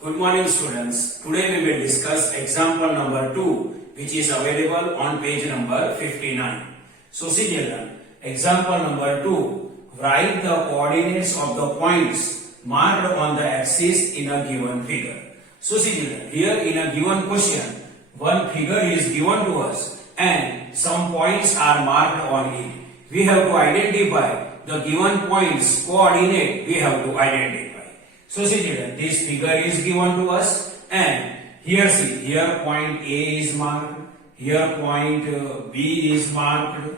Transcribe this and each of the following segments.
Good morning students. Today we will discuss example number 2 which is available on page number 59. So see children, example number 2, write the coordinates of the points marked on the axis in a given figure. So see children, here in a given question, one figure is given to us and some points are marked on it. We have to identify the given points coordinate we have to identify. So see children, this figure is given to us and here point A is marked, here point B is marked,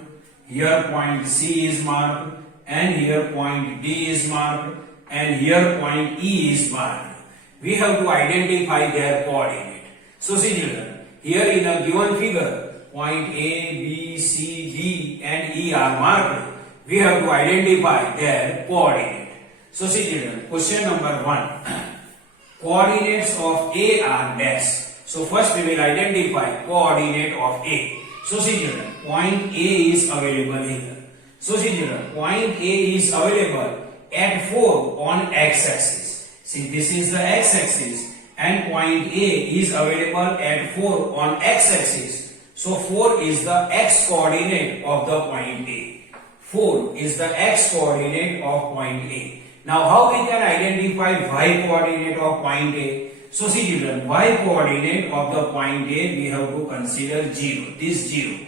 here point C is marked, and here point D is marked, and here point E is marked. We have to identify their coordinate. So see children, here in a given figure, point A, B, C, D and E are marked. We have to identify their coordinate. So see children, question number 1. Coordinates of A are dash. So first we will identify coordinate of A. So see children, point A is available here. So see children, point A is available at 4 on x-axis. See, this is the x-axis and point A is available at 4 on x-axis. So 4 is the x coordinate of the point A. 4 is the x coordinate of point A. Now how we can identify y coordinate of point A? So see children, y coordinate of the point A we have to consider 0. This 0.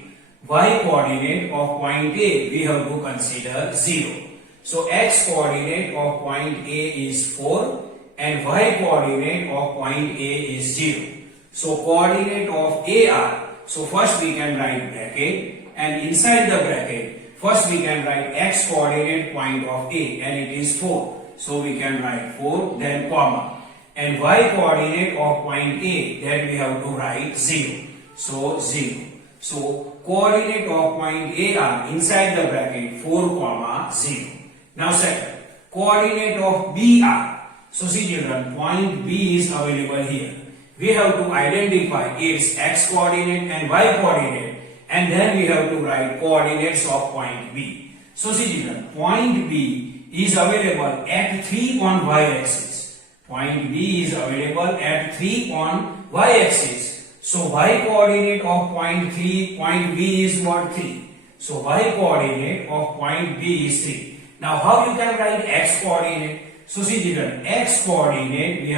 Y coordinate of point A we have to consider 0. So x coordinate of point A is 4 and y coordinate of point A is 0. So coordinate of A are, so first we can write bracket and inside the bracket first we can write x coordinate point of A and it is 4. So we can write 4 then comma. And y coordinate of point A that we have to write 0. So 0. So coordinate of point A are inside the bracket 4 comma 0. Now second, coordinate of B are. So see children, point B is available here. We have to identify its x coordinate and y coordinate. And then we have to write coordinates of point B. So see children, point B is available at 3 on y-axis. Point B is available at 3 on y-axis. So y coordinate of point B is what? 3. So y coordinate of point B is 3. Now how you can write x coordinate? So see children, x coordinate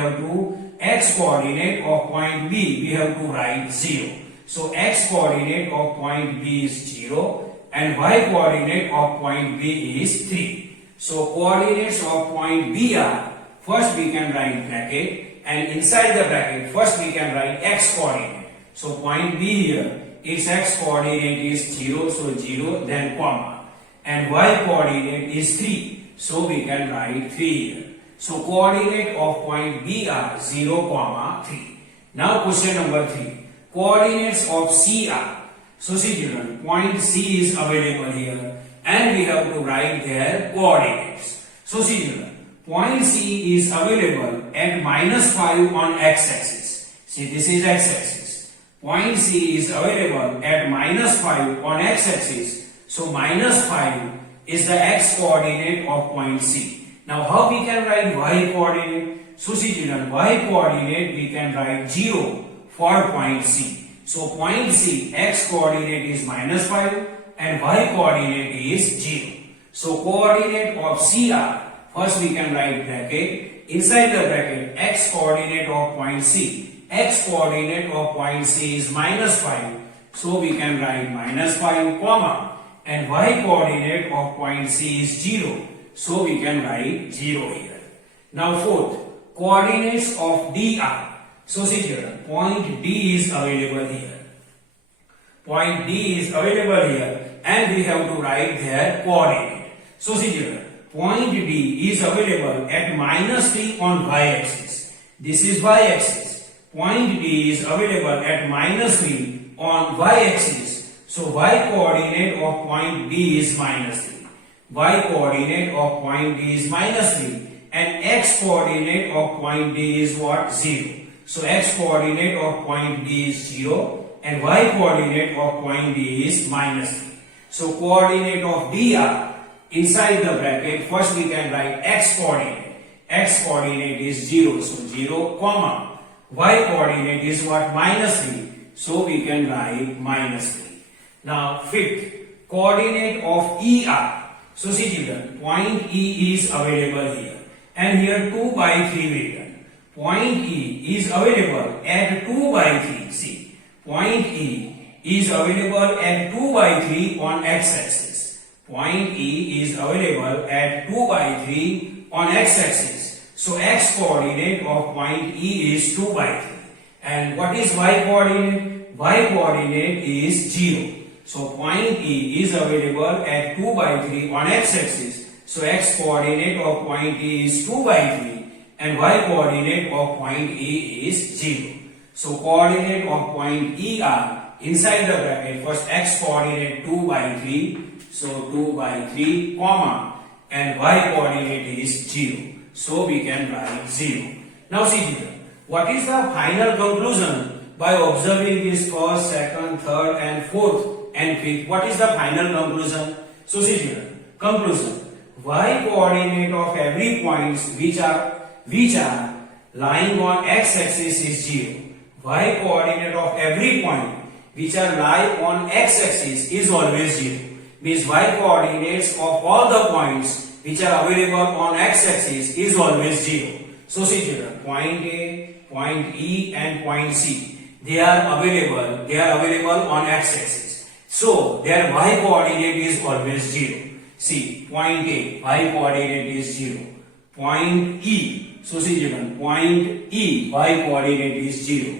of point B we have to write 0. So x coordinate of point B is 0 and y coordinate of point B is 3. So coordinates of point B are, first we can write bracket and inside the bracket first we can write x coordinate. So point B here, its x coordinate is 0, so 0 then comma. And y coordinate is 3, so we can write 3 here. So coordinate of point B are 0, comma 3. Now question number 3. Coordinates of C are. So see children, point C is available here and we have to write their coordinates. So see children, point C is available at -5 on x-axis. See, this is x-axis. Point C is available at -5 on x-axis. So -5 is the x coordinate of point C. Now how we can write y coordinate? So see children, y coordinate we can write 0 for point C. So point C, x coordinate is -5 and y coordinate is 0. So coordinate of C are, first we can write bracket, inside the bracket x coordinate of point C. X coordinate of point C is -5. So we can write -5 comma and y coordinate of point C is 0. So we can write 0 here. Now fourth, coordinates of D are. So see children, point D is available here. Point D is available here and we have to write their coordinate. So see children, point D is available at -3 on y-axis. This is y-axis. Point D is available at -3 on y-axis. So y coordinate of point D is -3. Y coordinate of point D is -3 and x coordinate of point D is what? 0. So x coordinate of point D is 0 and y coordinate of point D is -3. So coordinate of D are, inside the bracket first we can write x coordinate x coordinate is 0, so 0, comma. Y coordinate is what? -3, so we can write -3. Now, fifth, coordinate of ER. So see children, point E is available here, and here 2 by 3 written. Point E is available at 2 by 3. See, point E is available at 2 by 3 on x-axis. Point E is available at 2 by 3 on x-axis. So x coordinate of point E is 2 by 3. And what is y coordinate? Y coordinate is 0. So point E is available at 2 by 3 on x-axis. So x coordinate of point E is 2 by 3 and y coordinate of point E is 0. So coordinate of point E are inside the bracket. First x coordinate 2 by 3. So 2 by 3, comma, and y coordinate is 0. So we can write 0. Now see here, what is the final conclusion by observing this first, second, third and fourth and fifth? What is the final conclusion? So see here, conclusion. Y coordinate of every points which are lying on x-axis is 0. Y coordinate of every point which are lie on x-axis is always 0. Means y coordinates of all the points which are available on x-axis is always 0. So see here, point A, point E and point C, they are available on x-axis. So their y coordinate is always 0. See, point A, y coordinate is 0. Point E, so see children, point E, y coordinate is 0.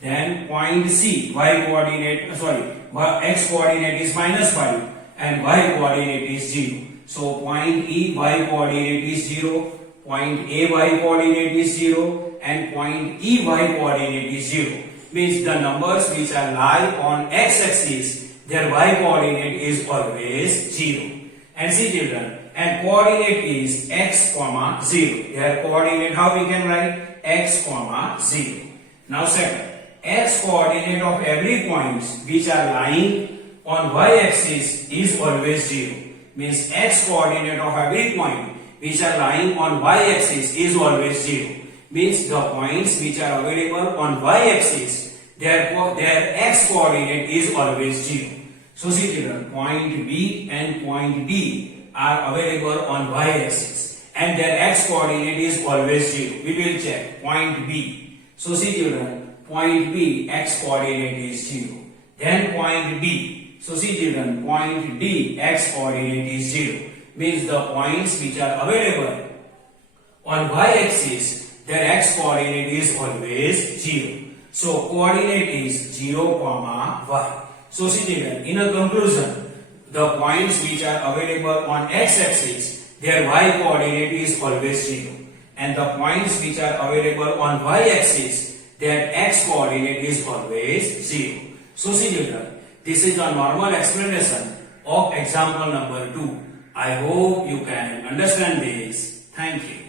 Then point C, x coordinate is -5 and y coordinate is 0. So point E, y coordinate is 0, point A, y coordinate is 0 and point E, y coordinate is 0. Means the numbers which are lie on x-axis, their y coordinate is always 0. And see children, and coordinate is x, 0. Their coordinate, how we can write? X, 0. Now second, x coordinate of every points which are lying on y-axis is always 0. Means x coordinate of every point which are lying on y-axis is always 0. Means the points which are available on y-axis, their x coordinate is always 0. So see children, point B and point D are available on y-axis and their x coordinate is always 0. We will check point B. So see children, point B, x coordinate is 0. Then point D. So see children, point D, x coordinate is 0. Means the points which are available on y-axis, their x coordinate is always 0. So coordinate is 0, y. So see children, in a conclusion, the points which are available on x-axis, their y coordinate is always 0. And the points which are available on y-axis, their x coordinate is always 0. So see children, this is a normal explanation of example number 2. I hope you can understand this. Thank you.